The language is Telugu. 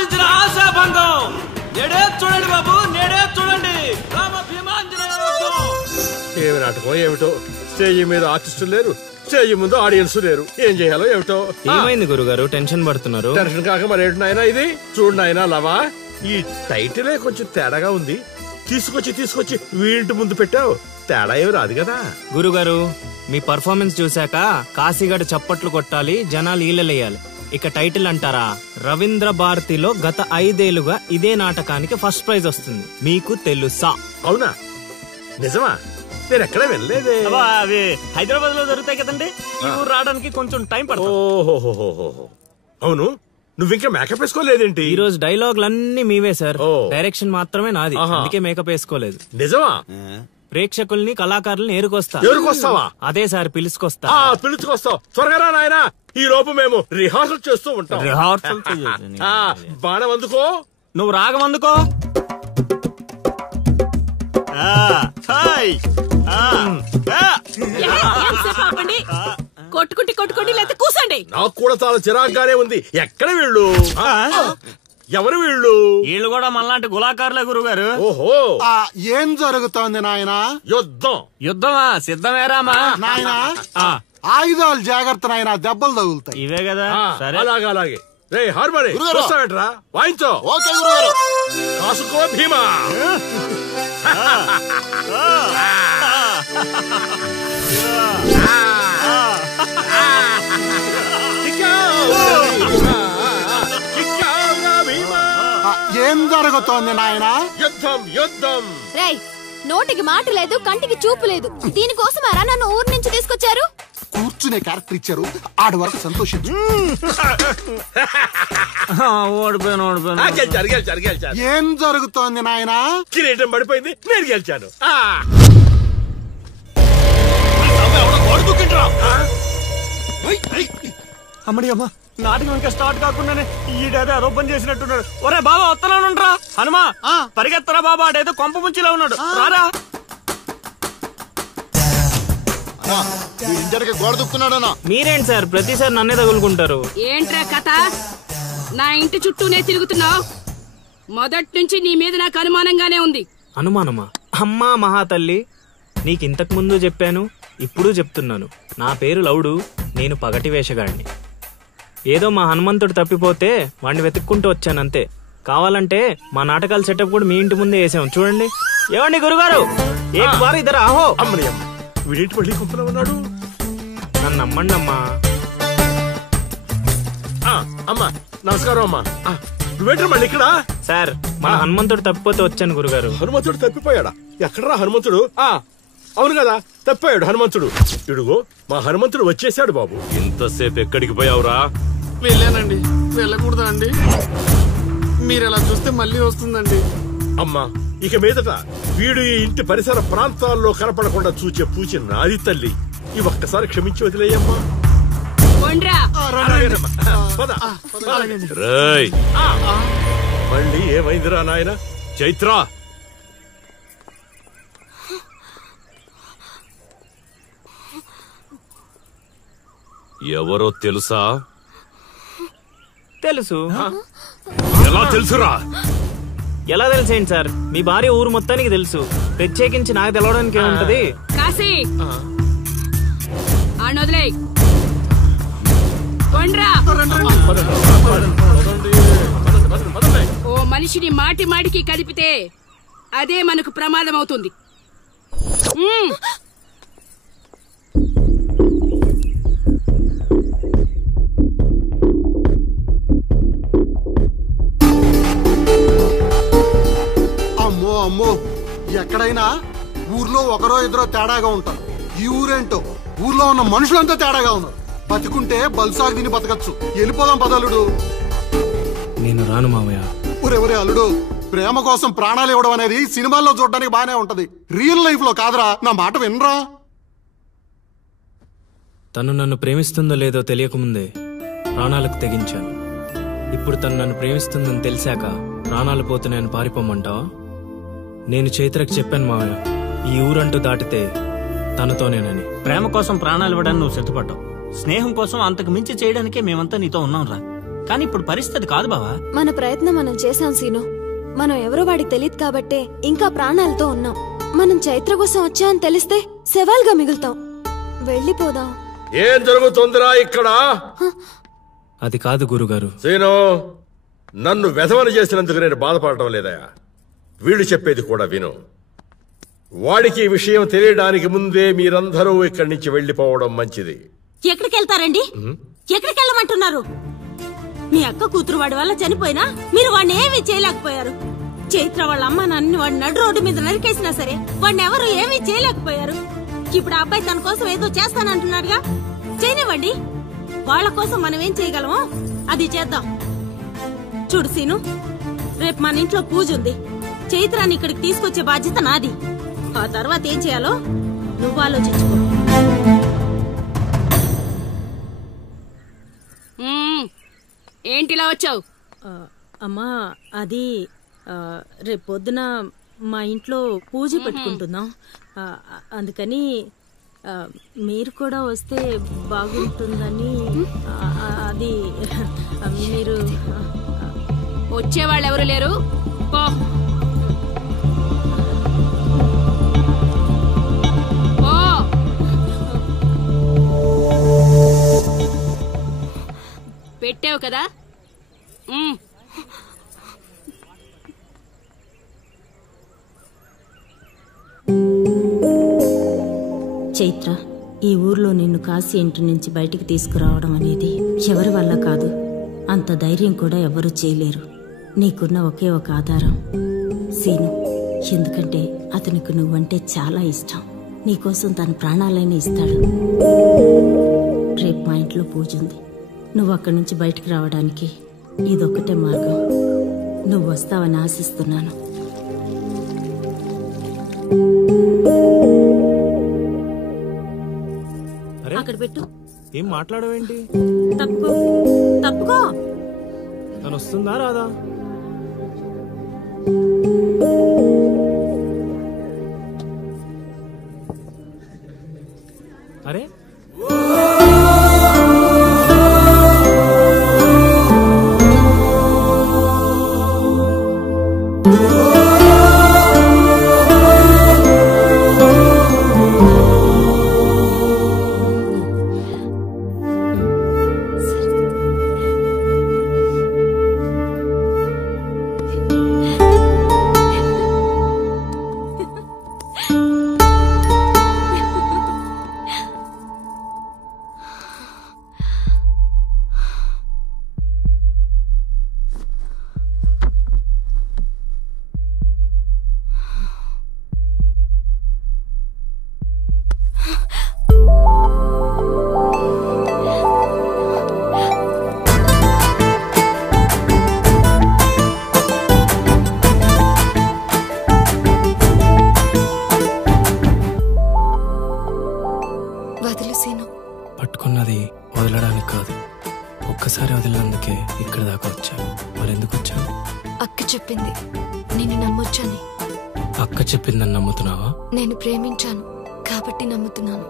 ఆశించిన ఆశాభంగం. నేడే చూడండి బాబు, నేడే చూడండి. రామ భీమాంజనేయ యుద్ధం. ఏమి నాటకం ఏమిటో, స్టేజ్ మీద ఆర్టిస్టులు లేరు, స్టేజ్ ముందు ఆడియన్స్ లేరు, ఏం చేయాలో ఏమిటో. ఏమైంది గురుగారు, టెన్షన్ పడుతున్నారు? టెన్షన్ కాక మరేంటి నాయనా ఇది? చూడు నాయనా లవా, ఈ టైటిలే కొంచెం తేడాగా ఉంది. తీసుకొచ్చి వీంటి ముందు పెట్టావు, తేడా ఏమి రాదు కదా. గురుగారు మీ పర్ఫార్మెన్స్ చూశాక కాశీగఢ్ చప్పట్లు కొట్టాలి, జనాలు ఈలలేయాలి. ఇక టైటిల్ అంటారా, రవీంద్ర భారతిలో గత 5 ఏళ్లుగా ఇదే నాటకానికి ఫస్ట్ ప్రైజ్ వస్తుంది. మీకు తెలుసా? అవునా, నిజమా? నేను ఎక్కడ వెళ్ళలేదే. అవి హైదరాబాద్ లో జరుగుతాయి కదండి, ఈ ఊరు రావడానికి కొంచెం టైం పడుతుంది. ఓహోహోహో, అవును, నువ్వింకా మేకప్ వేసుకోలేదేంటి? ఈ రోజు డైలాగులన్నీ మీవే సార్, డైరెక్షన్ మాత్రమే నాది, అందుకే మేకప్ వేసుకోలేదు. నిజమా? ప్రేక్షకుల్ని కళాకారుల్ని ఏరుకొస్తావా? అదే సార్ పిలుచుకొస్తా. పిలుచుకొస్తావు, త్వరగా రా నాయనా. ఈ లోపు మేము రిహార్సల్ చేస్తూ ఉంటాం. బాణం అందుకో, నువ్వు రాగం అందుకో. కొట్టుకుంటే లేకపోతే కూసండి. నాకు కూడా చాలా చిరాగ్గానే ఉంది. ఎక్కడ వీళ్ళు? ఎవరు వీళ్ళు? వీళ్ళు కూడా మనలాంటి గులాకారులే గురుగారు. ఓహో, ఏం జరుగుతోంది నాయనా? యుద్ధమా? సిద్ధమేరామా నాయనా? ఆయుధాలు జాగ్రత్త నాయనా, దెబ్బలు తగులుతాయి. ఇవే కదా. సరే, అలాగే. రే హార్మోని వస్తావేట్రా, వాయించో. ఓకే గురుగారు. కాసుకో భీమా. ఏం జరుగుతోంది నాయనా? యుద్ధం. రేయ్, నోటికి మాట లేదు, కంటికి చూపు లేదు. దీనికోసమారా నన్ను ఊరు నుంచి తీసుకొచ్చారు? కూర్చునే క్యారెక్టర్ ఇచ్చారు, ఆడి వరకు సంతోషించు. గెలిచారు. ఏం జరుగుతోంది నాయనా? కిరీటం పడిపోయింది, నేను గెలిచాను. అమ్మడి అమ్మ, నాటకం ఇంకా స్టార్ట్ కాకుండానే ఈడేదో అదోపన్ చేసినట్టున్నాడు. ఒరే బాబా వస్తున్నానుండ్రా. హనుమా పరిగెత్తరా బాబా, అడేదో కొంప ముంచిలా ఉన్నాడు. రారా. గోడ దుక్కున్నాడనా? మీరేంటి సార్ ప్రతిసారి నన్నే తగులుకుంటారు? ఏంట్రా కథ? నా ఇంటి చుట్టూనే తిరుగుతున్నావు. మొదటి నుంచి నీ మీద నాకు అనుమానంగానే ఉంది. అనుమానమా? అమ్మా మహాతల్లి, నీకింతకు ముందు చెప్పాను, ఇప్పుడు చెప్తున్నాను. నా పేరు లౌడు, నేను పగటి వేషగాడిని. ఏదో మా హనుమంతుడు తప్పిపోతే వాడిని వెతుక్కుంటూ వచ్చానంతే. కావాలంటే మా నాటకాల సెటప్ కూడా మీ ఇంటి ముందే వేసాం, చూడండి. ఏమండి గురుగారు, ఏక్ బార్ ఇద్దరు ఆహో. వీడింటి మళ్ళీ కుంపలో ఉన్నాడు. నన్ను నమ్మండి అమ్మా. అమ్మా నమస్కారం. అమ్మా నువ్వేంటి మళ్ళీ ఇక్కడ? సార్, మన హనుమంతుడు తప్పిపోతే వచ్చాను గురుగారు. హనుమంతుడు తప్పిపోయాడా? ఎక్కడరా హనుమంతుడు? అవును కదా, తప్పిపోయాడు హనుమంతుడు. ఇడుగో మా హనుమంతుడు వచ్చేసాడు. బాబు, ఇంతసేపు ఎక్కడికి పోయావురా? వెళ్ళానండి. వెళ్ళకూడదా అండి? మీరు ఎలా చూస్తే మళ్ళీ వస్తుందండి. అమ్మా, ఇక మీదట వీడు ఈ ఇంటి పరిసర ప్రాంతాల్లో కనపడకుండా చూచే పూచి నాది తల్లి. ఈ ఒక్కసారి క్షమించి వదిలేయమ్మా. మళ్ళీ ఏమైందిరా నాయన? చైత్ర, ఎవరో తెలుసా? తెలుసు. ఎలా తెలుసురా? ఎలా తెలిసేంటి సార్, మీ భార్య ఊరు మొత్తానికి తెలుసు. ప్రత్యేకించి నాకు తెలవడానికి ఏముంటది? కాశీ అనొదిలే. ఓ మనిషిని మాటి మాటికి కదిపితే అదే మనకు ప్రమాదం అవుతుంది. అమ్మో, ఎక్కడైనా ఊర్లో ఒకరో ఇద్దరో తేడాగా ఉంటారు. ఈ ఊరేంటో ఊర్లో ఉన్న మనుషులంతా తేడాగా ఉన్నారు. బతుకుంటే బల్సాగు తిని బతకచ్చు. వెళ్ళిపోదాం పదలుడు. నేను రాను మావయ్య. ఒరే అల్లుడు, ప్రేమ కోసం ప్రాణాలు ఇవ్వడం అనేది సినిమాల్లో చూడడానికి బానే ఉంటది, రియల్ లైఫ్ లో కాదురా. నా మాట వినరా? తను నన్ను ప్రేమిస్తుందో లేదో తెలియకముందే ప్రాణాలకు తెగించాను. ఇప్పుడు తను నన్ను ప్రేమిస్తుందని తెలిసాక ప్రాణాలు పోతున్నాయని పారిపోమంటావా? నేను చైత్రకు చెప్పాను మావయ్య, ఈ ఊరంటూ దాటితే తనతోనేనని. ప్రేమ కోసం ప్రాణాలు ఇవ్వడానికి నువ్వు సిద్ధపడ్డావు. స్నేహం కోసం అంతకు మించి చేయడానికే మేమంతా నీతో ఉన్నాం రా. కానీ ఇప్పుడు పరిస్థితి కాదు బావా. మన ప్రయత్నం మనం చేశాం సీను. మనం ఎవరో వాడికి తెలియదు కాబట్టే ఇంకా ప్రాణాలతో ఉన్నాం. మనం చైత్ర కోసం వచ్చామని తెలిస్తే శవాలుగా మిగులుతాం. వెళ్ళిపోదాం. ఏం జరుగుతుందిరా ఇక్కడ? అది కాదు గురుగారు. సీను, నన్ను వెధవని చేసినందుకు నేను బాధపడటం లేదయా. వీడు చెప్పేది కూడా విను. వాడికి ఈ విషయం తెలియడానికి ముందే మీరందరూ ఇక్కడి నుంచి వెళ్లిపోవడం మంచిది. ఎక్కడికి వెళ్తారండి? ఎక్కడికి వెళ్ళమంటున్నారు? మీ అక్క కూతురు వాడి వల్ల చనిపోయినా మీరు వాడిని ఏమీ చేయలేకపోయారు. చైత్ర వాళ్ళ అమ్మ నాన్న వాడి నడు రోడ్డు మీద నరికేసినా సరే వాడిని ఎవరు ఏమీ చేయలేకపోయారు. ఇప్పుడు ఆ అబ్బాయి తన కోసం ఏదో చేస్తానంటున్నాడుగా, చేయనివ్వండి. వాళ్ళ కోసం మనం ఏం చేయగలమో అది చేద్దాం. చూడు సీను, రేపు మన ఇంట్లో పూజ ఉంది. చైత్రాన్ని ఇక్కడికి తీసుకొచ్చే బాధ్యత నాది. ఆ తర్వాత ఏం చేయాలో నువ్వు ఆలోచించుకో. ఏంటిలా వచ్చావు? అమ్మా, అది రేపు పొద్దున మా ఇంట్లో పూజ పెట్టుకుంటున్నాం. అందుకని మీరు కూడా వస్తే బాగుంటుందని. అది మీరు వచ్చేవాళ్ళు ఎవరు లేరు. పో. పెట్టావు కదా. చైత్ర, ఈ ఊర్లో నిన్ను కాశీ ఇంటి నుంచి బయటికి తీసుకురావడం అనేది ఎవరి వల్ల కాదు. అంత ధైర్యం కూడా ఎవరూ చేయలేరు. నీకున్న ఒకే ఒక ఆధారం సీను. ఎందుకంటే అతనికి నువ్వంటే చాలా ఇష్టం. నీకోసం తన ప్రాణాలైనా ఇస్తాడు. రేపు మా ఇంట్లో పూజ ఉంది. నువ్వు అక్కడి నుంచి బయటికి రావడానికి ఇదొక్కటే మార్గం. నువ్వు వస్తావని ఆశిస్తున్నాను. అక్కడ పెట్టు. ఏం మాట్లాడవేంటి? తప్పుకో, తప్పుకో. తను వస్తుందా రాదా? అరే పట్టుకున్నది వదలడానికి కాదు, ఒక్కసారి వదిలినందుకే ఇక్కడ దాకా వచ్చా. మరి ఎందుకు వచ్చావు? అక్క చెప్పింది, నేను నమ్మొచ్చని. అక్క చెప్పిందని నమ్ముతున్నావా? నేను ప్రేమించాను కాబట్టి నమ్ముతున్నాను.